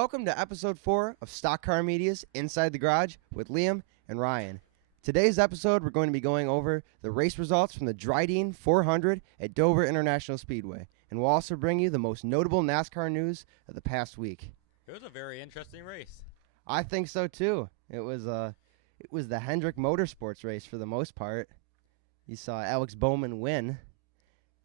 Welcome to episode 4 of Stock Car Media's Inside the Garage with Liam and Ryan. Today's episode, we're going to be going over the race results from the Drydene 400 at Dover International Speedway, and we'll also bring you the most notable NASCAR news of the past week. It was a very interesting race. I think so too. It was the Hendrick Motorsports race for the most part. You saw Alex Bowman win,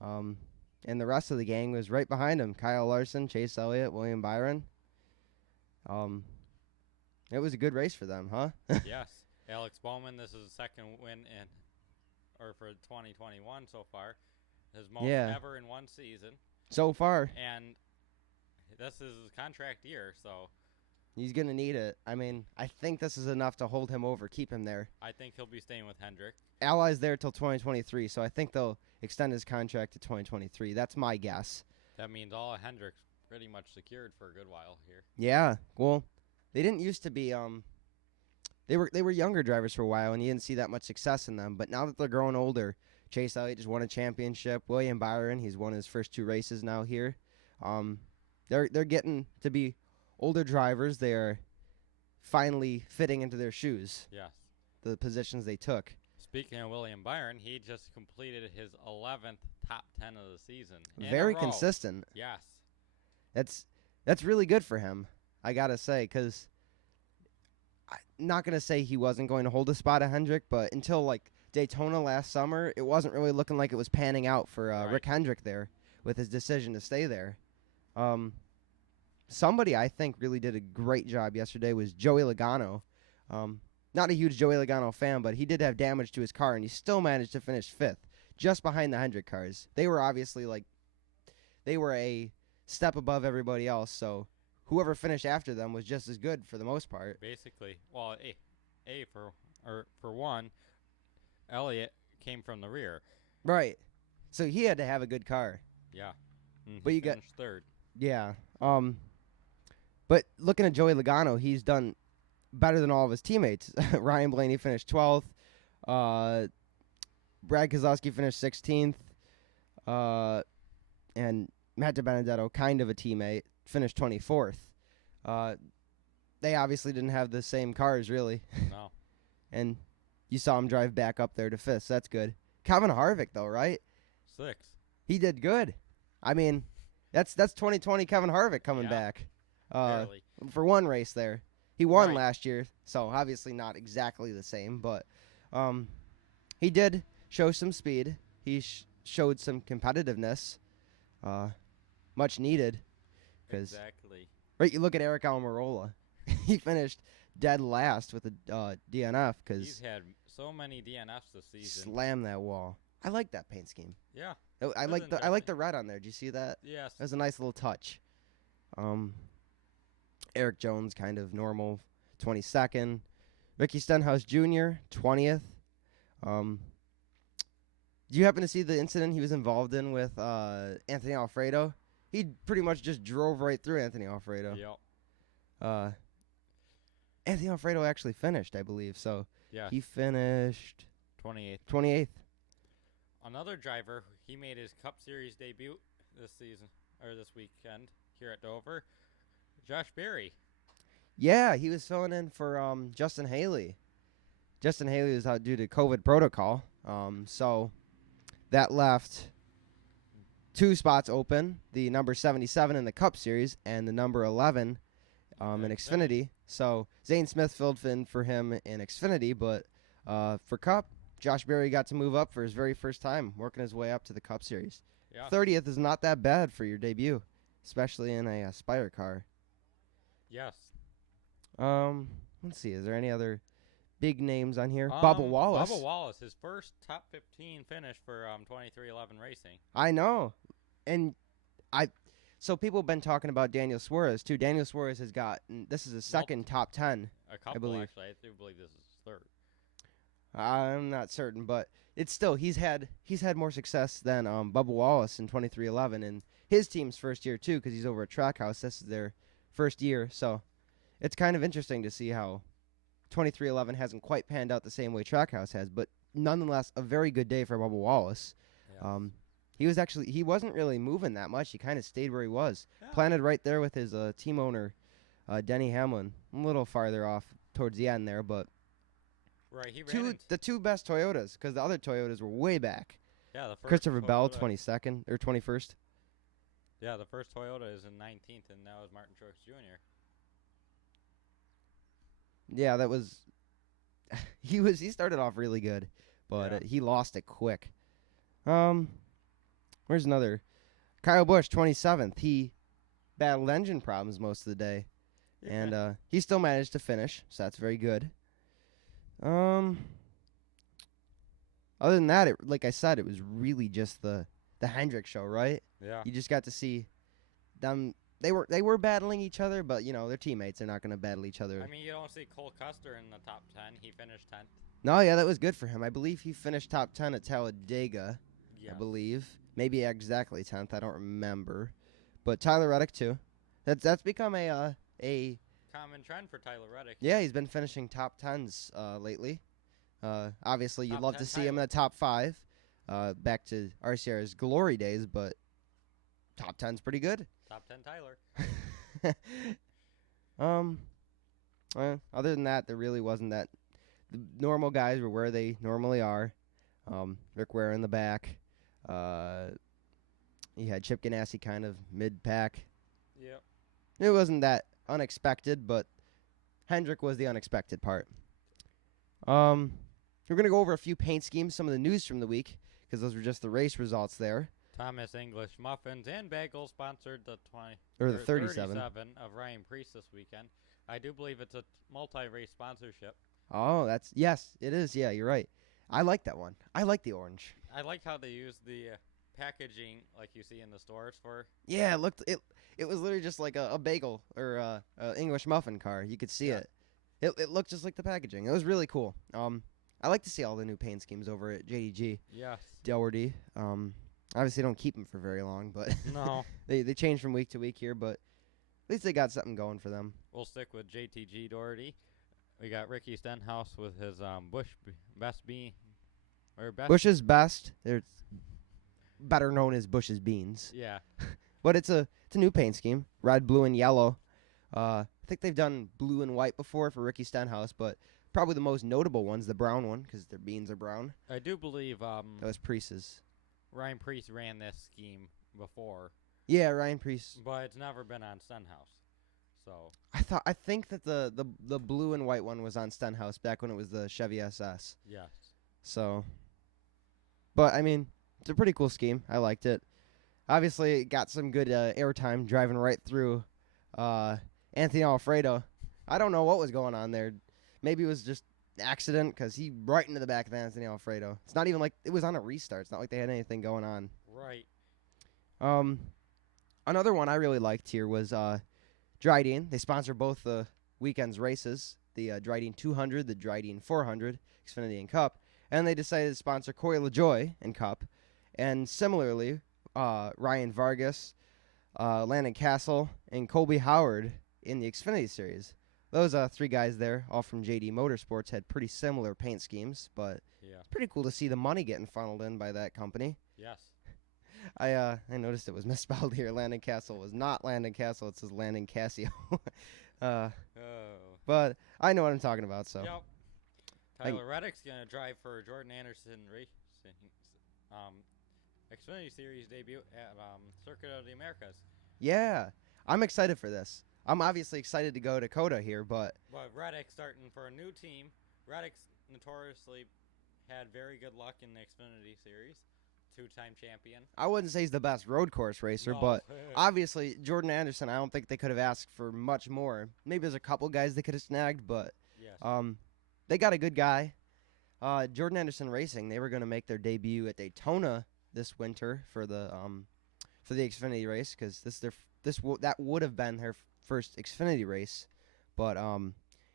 and the rest of the gang was right behind him: Kyle Larson, Chase Elliott, William Byron. It was a good race for them, huh? Yes. Alex Bowman, this is his second win for 2021 so far. His most ever in one season. So far. And this is his contract year, so. He's going to need it. I mean, I think this is enough to hold him over, keep him there. I think he'll be staying with Hendrick. Ally's there till 2023, so I think they'll extend his contract to 2023. That's my guess. That means all of Hendrick's pretty much secured for a good while here. Yeah, well, they didn't used to be they were younger drivers for a while, and you didn't see that much success in them. But now that they're growing older, Chase Elliott just won a championship. William Byron, he's won his first 2 races now here. They're getting to be older drivers. They're finally fitting into their shoes. Yes. The positions they took. Speaking of William Byron, he just completed his 11th top 10 of the season. Very consistent. Yes. That's really good for him, I gotta say, because I'm not gonna say he wasn't going to hold a spot at Hendrick, but until like Daytona last summer, it wasn't really looking like it was panning out for Rick Hendrick there with his decision to stay there. Somebody I think really did a great job yesterday was Joey Logano. Not a huge Joey Logano fan, but he did have damage to his car, and he still managed to finish 5th, just behind the Hendrick cars. They were obviously they were a step above everybody else, so whoever finished after them was just as good for the most part. Basically, well, for one, Elliott came from the rear. Right. So he had to have a good car. Yeah. But you got 3rd. Yeah. But looking at Joey Logano, he's done better than all of his teammates. Ryan Blaney finished 12th. Brad Keselowski finished 16th. And Matt DiBenedetto, kind of a teammate, finished 24th. They obviously didn't have the same cars, really. No. And you saw him drive back up there to 5th, so that's good. Kevin Harvick, though, right? 6th. He did good. I mean, that's 2020 Kevin Harvick coming back. Barely. For one race there. He won last year, so obviously not exactly the same, but he did show some speed. He showed some competitiveness. Much needed. Exactly. Right, you look at Eric Almirola. He finished dead last with a DNF because he's had so many DNFs this season. Slam that wall. I like that paint scheme. Yeah. I like the red on there. Did you see that? Yes. That was a nice little touch. Eric Jones, kind of normal, 22nd. Ricky Stenhouse Jr., 20th. Do you happen to see the incident he was involved in with Anthony Alfredo? He pretty much just drove right through Anthony Alfredo. Yep. Anthony Alfredo actually finished, I believe. So he finished 28th. 28th. Another driver, he made his Cup Series debut this weekend here at Dover. Josh Berry. Yeah, he was filling in for Justin Haley. Justin Haley was out due to COVID protocol. So that left 2 spots open, the number 77 in the Cup Series and the number 11 in Xfinity. So Zane Smith filled in for him in Xfinity, but for Cup, Josh Berry got to move up for his very first time, working his way up to the Cup Series. Yeah. 30th is not that bad for your debut, especially in a Spire car. Yes. Let's see. Is there any other big names on here? Bubba Wallace. Bubba Wallace, his first top 15 finish for 2311 Racing. I know. And so people have been talking about Daniel Suarez, too. Daniel Suarez has got, this is his second top 10, a couple, I believe. Actually. I do believe this is 3rd. I'm not certain, but it's still, he's had more success than Bubba Wallace in 2311 and his team's first year, too, because he's over at Trackhouse. This is their first year, so it's kind of interesting to see how 2311 hasn't quite panned out the same way Trackhouse has, but nonetheless, a very good day for Bubba Wallace. Yes. He wasn't really moving that much. He kind of stayed where he was, Yeah. planted right there with his team owner, Denny Hamlin, a little farther off towards the end there, but Right, he ran the two best Toyotas, because the other Toyotas were way back. yeah, the first Christopher Bell, Toyota- 22nd or 21st. Yeah, the first Toyota is in 19th, and that was Martin Truex Jr. Yeah, that was he started off really good, but Yeah. he lost it quick. Where's another? Kyle Busch, 27th. He battled engine problems most of the day, and he still managed to finish, so that's very good. Other than that, like I said, it was really just the Hendrick show, right? Yeah. You just got to see them. They were battling each other, but they're teammates. They're not going to battle each other. I mean, you don't see Cole Custer in the top 10. He finished 10th. No, yeah, that was good for him. I believe he finished top 10 at Talladega. Yes. I believe maybe exactly 10th. I don't remember, but Tyler Reddick too. That's become a Common trend for Tyler Reddick. yeah. He's been finishing top 10s lately. Obviously, you'd Top love 10 to see him in the top 5. Back to RCR's glory days, but top 10's pretty good. Top 10 Tyler. Other than that, there really wasn't that. The normal guys were where they normally are. Rick Ware in the back. He had Chip Ganassi kind of mid-pack. Yep. It wasn't that unexpected, but Hendrick was the unexpected part. We're going to go over a few paint schemes, some of the news from the week, because those were just the race results there. Thomas English Muffins and Bagels sponsored the 37 of Ryan Priest this weekend. I do believe it's a multi-race sponsorship. Oh, yes, it is. Yeah, you're right. I like that one. I like the orange. I like how they use the packaging like you see in the stores for. Yeah, it was literally just like a bagel or a English muffin car. You could see it. It looked just like the packaging. It was really cool. I like to see all the new paint schemes over at JDG. Yes. Doherty. Obviously don't keep them for very long, but No. they change from week to week here, but at least they got something going for them. We'll stick with JTG Doherty. We got Ricky Stenhouse with his Bush's Best. They're better known as Bush's Beans. Yeah. But it's a new paint scheme. Red, blue, and yellow. I think they've done blue and white before for Ricky Stenhouse, but probably the most notable one's the brown one because their beans are brown. I do believe That was Priest's. Ryan Priest ran this scheme before. Yeah, Ryan Priest. But it's never been on Stenhouse. So I think that the blue and white one was on Stenhouse back when it was the Chevy SS. yes. So, but I mean, it's a pretty cool scheme. I liked it. Obviously, it got some good airtime driving right through Anthony Alfredo. I don't know what was going on there. Maybe it was just accident because he right into the back of Anthony Alfredo. It's not even like it was on a restart. It's not like they had anything going on. Right. Another one I really liked here was Drydene. They sponsor both the weekend's races, the Drydene 200, the Drydene 400, Xfinity and Cup, and they decided to sponsor Corey LaJoie and Cup. And similarly, Ryan Vargas, Landon Castle, and Colby Howard in the Xfinity Series. Those 3 guys there, all from JD Motorsports, had pretty similar paint schemes, but Yeah. it's pretty cool to see the money getting funneled in by that company. Yes. I noticed it was misspelled here. Landon Castle was not Landon Castle. It says Landon Casio. Oh. But I know what I'm talking about. So Yep. Tyler Reddick's gonna drive for Jordan Anderson Racing Xfinity Series debut at Circuit of the Americas. yeah, I'm excited for this. I'm obviously excited to go to COTA here, but Reddick starting for a new team. Reddick's notoriously had very good luck in the Xfinity Series. 2-time champion. I wouldn't say he's the best road course racer, No. but obviously Jordan Anderson, I don't think they could have asked for much more. Maybe there's a couple guys they could have snagged, but Yes. they got a good guy. Jordan Anderson Racing, they were going to make their debut at Daytona this winter for the Xfinity race because that would have been their first Xfinity race, but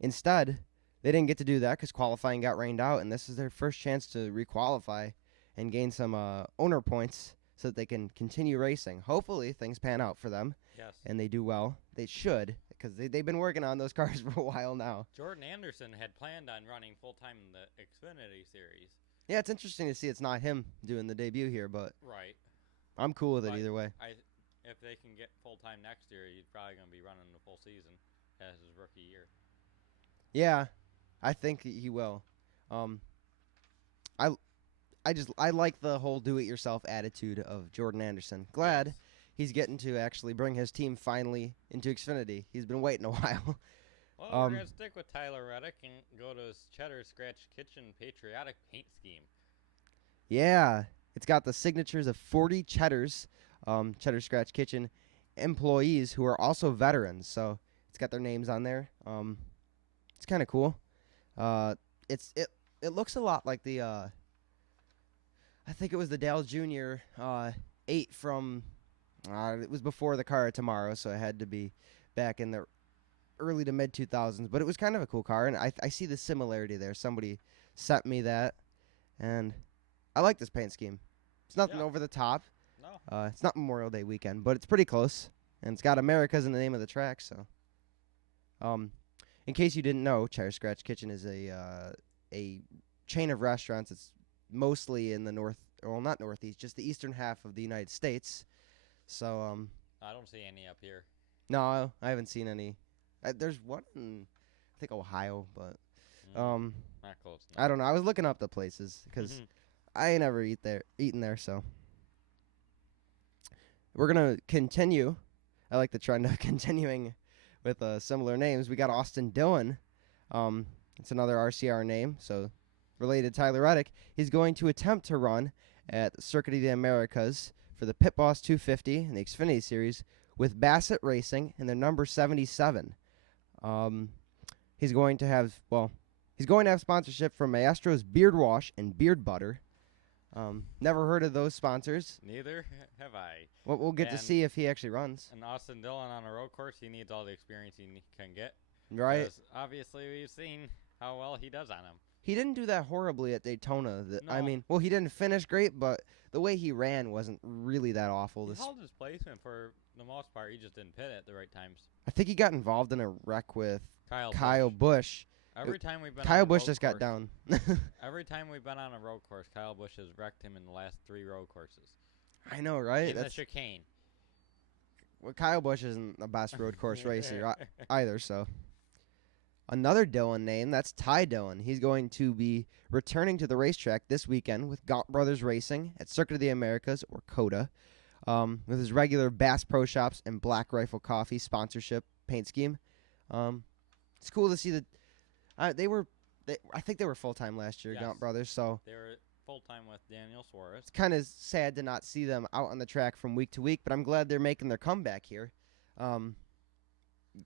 instead they didn't get to do that because qualifying got rained out, and this is their first chance to requalify and gain some owner points so that they can continue racing. Hopefully things pan out for them Yes. and they do well. They should because they've been working on those cars for a while now. Jordan Anderson had planned on running full-time in the Xfinity Series. Yeah, it's interesting to see it's not him doing the debut here, but Right. I'm cool with it But either way. If they can get full-time next year, he's probably going to be running the full season. as his rookie year. Yeah, I think he will. I I like the whole do-it-yourself attitude of Jordan Anderson. Glad Yes. he's getting to actually bring his team finally into Xfinity. He's been waiting a while. Well, we're going to stick with Tyler Reddick and go to his Cheddar Scratch Kitchen Patriotic Paint Scheme. Yeah, it's got the signatures of 40 Cheddars, Cheddar Scratch Kitchen employees who are also veterans. So it's got their names on there. It's kind of cool. It looks a lot like the I think it was the Dale Jr. 8 from it was before the car of tomorrow, so it had to be back in the early to mid 2000s. But it was kind of a cool car, and I see the similarity there. Somebody sent me that, and I like this paint scheme. It's nothing over the top. No. It's not Memorial Day weekend, but it's pretty close, and it's got America's in the name of the track. So, in case you didn't know, Cheddar Scratch Kitchen is a chain of restaurants. It's mostly in the not northeast, just the eastern half of the United States. So, I don't see any up here. no, I haven't seen any. There's one in, I think, Ohio, but Not close enough. I don't know. I was looking up the places because I ain't ever eaten there. So we're gonna continue. I like the trend of continuing with similar names. We got Austin Dillon. It's another RCR name, so related to Tyler Reddick. He's going to attempt to run at the Circuit of the Americas for the Pit Boss 250 in the Xfinity Series with Bassett Racing in their number 77. He's going to have sponsorship from Maestro's Beard Wash and Beard Butter. Never heard of those sponsors. Neither have I. Well, we'll get to see if he actually runs. And Austin Dillon on a road course, he needs all the experience he can get. Right. Because obviously we've seen how well he does on him. He didn't do that horribly at Daytona. No. He didn't finish great, but the way he ran wasn't really that awful. He held his placement for the most part. He just didn't pit at the right times. I think he got involved in a wreck with Kyle Busch. Every time we've been Kyle on a Busch road just course, got down. Every time we've been on a road course, Kyle Busch has wrecked him in the last 3 road courses. I know, right? In the chicane. Well, Kyle Busch isn't the best road course racer either, so. Another Dillon name, that's Ty Dillon. He's going to be returning to the racetrack this weekend with Gaunt Brothers Racing at Circuit of the Americas, or COTA, with his regular Bass Pro Shops and Black Rifle Coffee sponsorship paint scheme. It's cool to see that I think they were full-time last year, Yes. Gaunt Brothers, so They were full-time with Daniel Suarez. it's kind of sad to not see them out on the track from week to week, but I'm glad they're making their comeback here.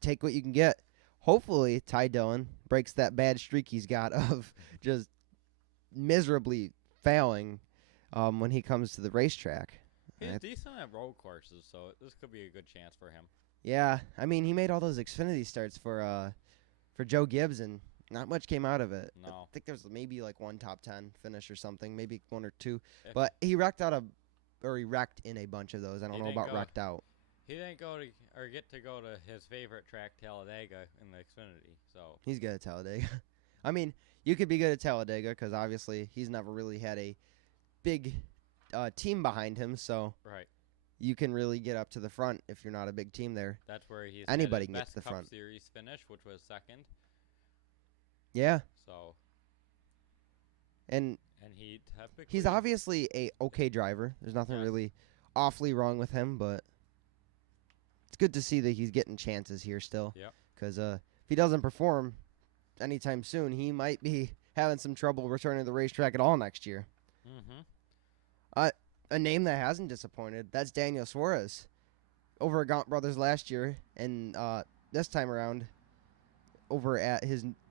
Take what you can get. Hopefully, Ty Dillon breaks that bad streak he's got of just miserably failing when he comes to the racetrack. He's decent at road courses, so this could be a good chance for him. Yeah, I mean, he made all those Xfinity starts for Joe Gibbs, and not much came out of it. No. I think there's maybe like one top 10 finish or something, maybe 1 or 2. But he wrecked in a bunch of those. I don't know about wrecked out. He didn't get to go to his favorite track, Talladega, in the Xfinity. So He's good at Talladega. I mean, you could be good at Talladega because obviously he's never really had a big team behind him, so right. you can really get up to the front if you're not a big team there. That's where he's Anybody had can his get to the best Cup front. Series finish, which was second. Yeah, So and he typically he's obviously a okay driver. There's nothing really awfully wrong with him, but it's good to see that he's getting chances here still. Yep. Because if he doesn't perform anytime soon, he might be having some trouble returning to the racetrack at all next year. Mm-hmm. A name that hasn't disappointed, that's Daniel Suarez. Over at Gaunt Brothers last year, and this time around, over at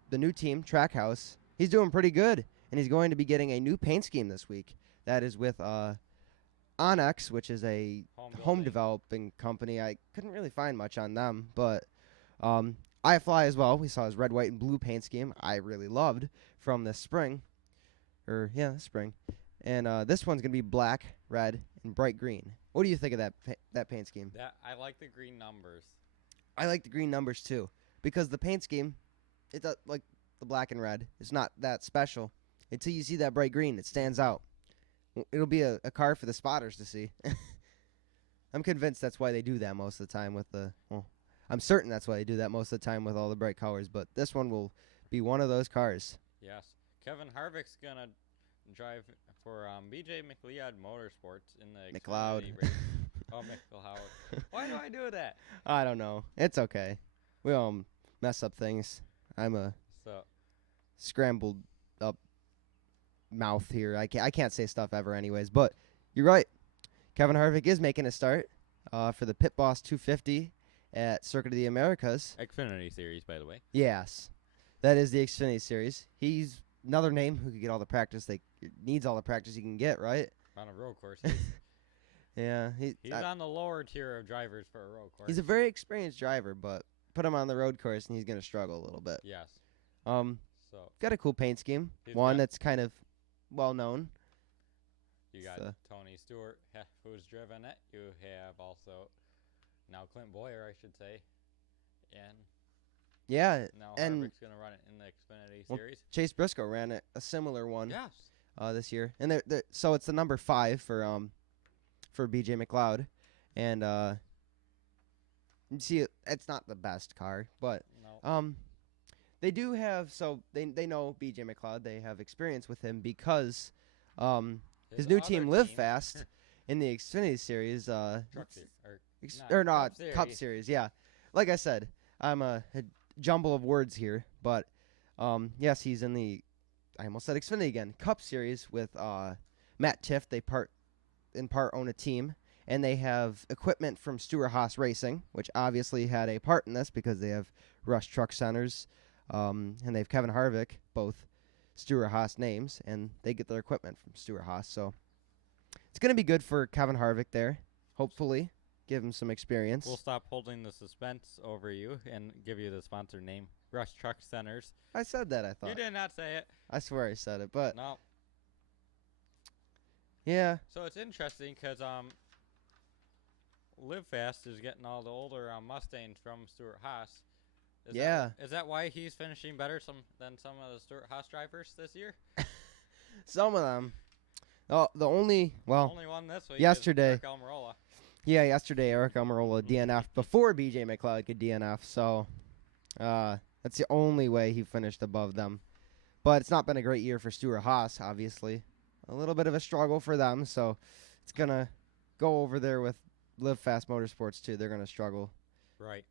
the new team, Trackhouse, he's doing pretty good, and he's going to be getting a new paint scheme this week. That is with Onyx, which is a home developing company. I couldn't really find much on them, but iFly as well. We saw his red, white, and blue paint scheme. I really loved from this spring. This spring. And this one's going to be black, red, and bright green. What do you think of that paint scheme? I like the green numbers. I like the green numbers too, because the paint scheme, it's like the black and red. It's not that special until you see that bright green. It stands out. It'll be a car for the spotters to see. I'm convinced that's why they do that most of the time with the. Well, I'm certain that's why they do that most of the time with all the bright colors. But this one will be one of those cars. Yes. Kevin Harvick's going to drive for BJ McLeod Motorsports in the McLeod. Xfinity race. Oh, McLeod. Why do I do that? I don't know. It's okay. We all mess up things. I'm a scrambled up mouth here. I can't say stuff ever anyways. But you're right. Kevin Harvick is making a start for the Pit Boss 250 at Circuit of the Americas. Xfinity Series, by the way. Yes. That is the Xfinity Series. He's another name who could get all the practice. Needs all the practice he can get, right? On a road course. Yeah. He's on the lower tier of drivers for a road course. He's a very experienced driver, but put him on the road course and he's going to struggle a little bit. Yes. So got a cool paint scheme. One that's kind of well known. You got Tony Stewart, who's driven it. You have also now Clint Boyer, I should say. And yeah, now and Harvick's going to run it in the Xfinity Series. Chase Briscoe ran a similar one. Yes. This year, and so it's the number 5 for BJ McLeod, and you see it's not the best car, but no. They do have they know BJ McLeod. They have experience with him because his new team Live Fast in the Xfinity Series Cup Series. Yeah, like I said, I'm a jumble of words here, but yes, he's in the I almost said Xfinity again Cup Series with Matt Tiff. They in part own a team, and they have equipment from Stewart-Haas Racing, which obviously had a part in this because they have Rush Truck Centers. And they have Kevin Harvick, both Stewart-Haas names, and they get their equipment from Stewart-Haas. So it's going to be good for Kevin Harvick there, hopefully. Give him some experience. We'll stop holding the suspense over you and give you the sponsor name, Rush Truck Centers. I said that, I thought. You did not say it. I swear I said it, but... No. Yeah. So it's interesting because Live Fast is getting all the older Mustangs from Stewart-Haas. Is that why he's finishing better than some of the Stewart-Haas drivers this year? Some of them. Oh, the only one this week yesterday. is Eric Almirola. Yeah, yesterday Eric Almirola DNF before BJ McLeod could DNF. So that's the only way he finished above them. But it's not been a great year for Stewart-Haas, obviously. A little bit of a struggle for them. So it's going to go over there with Live Fast Motorsports, too. They're going to struggle. Right.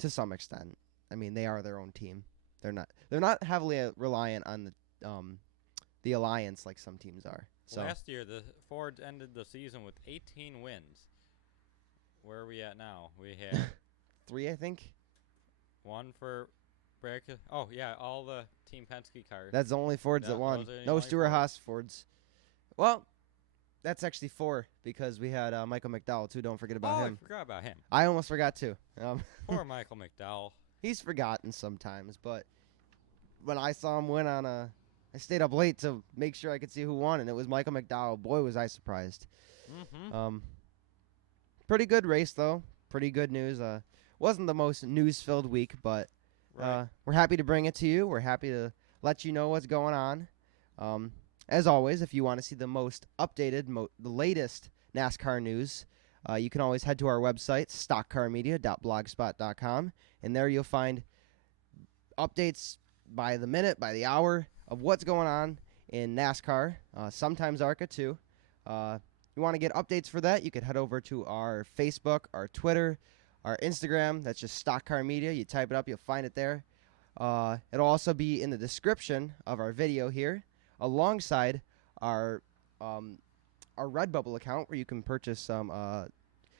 To some extent. I mean, they are their own team. They're not heavily reliant on the alliance like some teams are. So last year, the Fords ended the season with 18 wins. Where are we at now? We have 3, I think. 1 for Brad. Oh yeah, all the Team Penske cars. That's the only Fords that won. No Stewart-Haas Fords. Well, that's actually 4 because we had Michael McDowell too. Don't forget about him. I forgot about him. I almost forgot too. Poor Michael McDowell. He's forgotten sometimes, but when I saw him win I stayed up late to make sure I could see who won, and it was Michael McDowell. Boy, was I surprised. Mm-hmm. Pretty good race, though. Pretty good news. Wasn't the most news-filled week, but we're happy to bring it to you. We're happy to let you know what's going on. As always, if you want to see the most updated, the latest NASCAR news, you can always head to our website, stockcarmedia.blogspot.com, and there you'll find updates by the minute, by the hour, of what's going on in NASCAR, sometimes ARCA too. If you want to get updates for that, you can head over to our Facebook, our Twitter, our Instagram. That's just Stock Car Media. You type it up, you'll find it there. It'll also be in the description of our video here, alongside our Redbubble account, where you can purchase some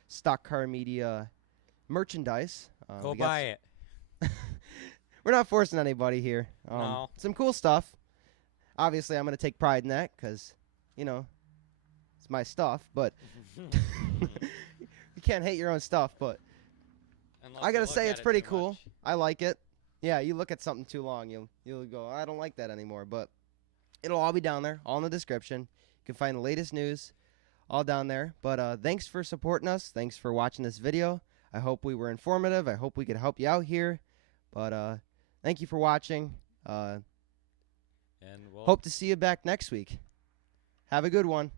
Stock Car Media merchandise. Go buy it. We're not forcing anybody here. No. Some cool stuff. Obviously, I'm going to take pride in that because, it's my stuff. But you can't hate your own stuff. But I got to say, it's pretty cool. I like it. Yeah, you look at something too long, you'll go, I don't like that anymore. But it'll all be down there, all in the description. You can find the latest news all down there. But thanks for supporting us. Thanks for watching this video. I hope we were informative. I hope we could help you out here. But thank you for watching. And hope to see you back next week. Have a good one.